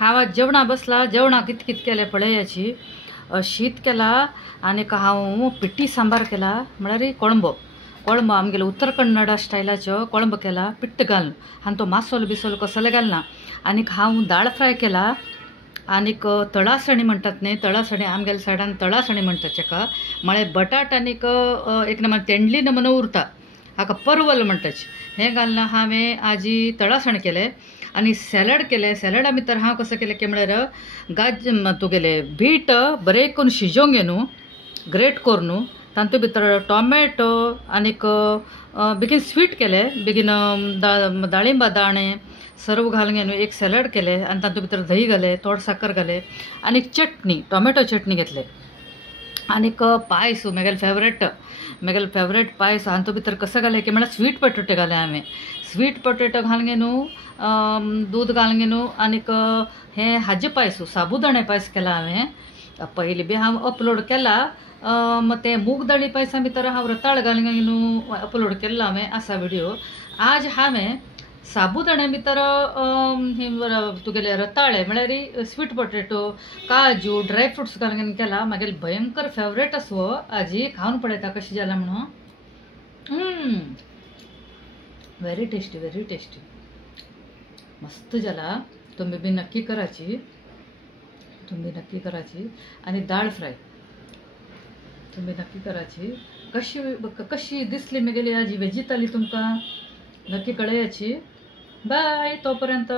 हांव जेवणा बसला जेवणा कित कित केलें पळयाची शीत केला आनी हांव पिट्टी सांबार केला म्हळ्यार कोळंबो आमगेलो उत्तर कन्नड स्टायलाचो कोळंबो केला पिट्ट घालून आनी तो मासोलो बिसोलो कसले घालना आनीक हांव दाळ फ्राय केला आनीक तळासणी म्हणटात न्ही तळासणी आमगेल्या सायडान तळासणी म्हणटात ताका म्हळ्यार बटाट आनीक एक नंबर तेंडली नमुनो उरता हाका परवल म्हणटात हें घालना हांवें आजी तळासण केलें आनी सॅलड केलें सॅलडा भितर हांव कसो केलें की म्हळ्यार तुगेले बीट बरे करून शिजोवंक घे न्हू ग्रेट कर न्हू तातूंत भितर टॉमॅटो आनीक बेगीन स्वीट केलें बेगीन दाळिंबा दाणे सर्व घालून न्हू एक सॅलड केलें आनी तातूंत भितर दही घालें थोड साकर घालें आनीक चटणी टॉमॅटो चटणी घेतले आनीक पायस म्हगेलो फेवरेट पायस हातूंत भितर कसो घालें की म्हळ्यार स्वीट पोटेटो घालें हांवें स्वीट पोटेटो घालून न्हू दूद घालून न्हू आनीक हें हाजे पायस साबुदाणे पायस केला हांवें पयलीं बी हांव अपलोड केला ते मूग दाळी पायसा भितर हांव रताळ घालून न्हू अपलोड केल्लो हांवें आसा व्हिडिओ आज हांवें साबुदाणे भितर तुगेले रताळे म्हळ्यार स्वीट पोटेटो काजू ड्रायफ्रुट्स घालून केला म्हागेलो भयंकर फेवरेट असो आजी खावन पळयता कशी जाला म्हणून व्हेरी टेस्टी मस्त जाला तुम्ही बी नक्की कराची आनी दाळ फ्राय तुम्ही नक्की कराची कशी दिसली म्हगेली आजी वेजीत आली तुमकां नक्की कळयाची बाय तोपर्यंत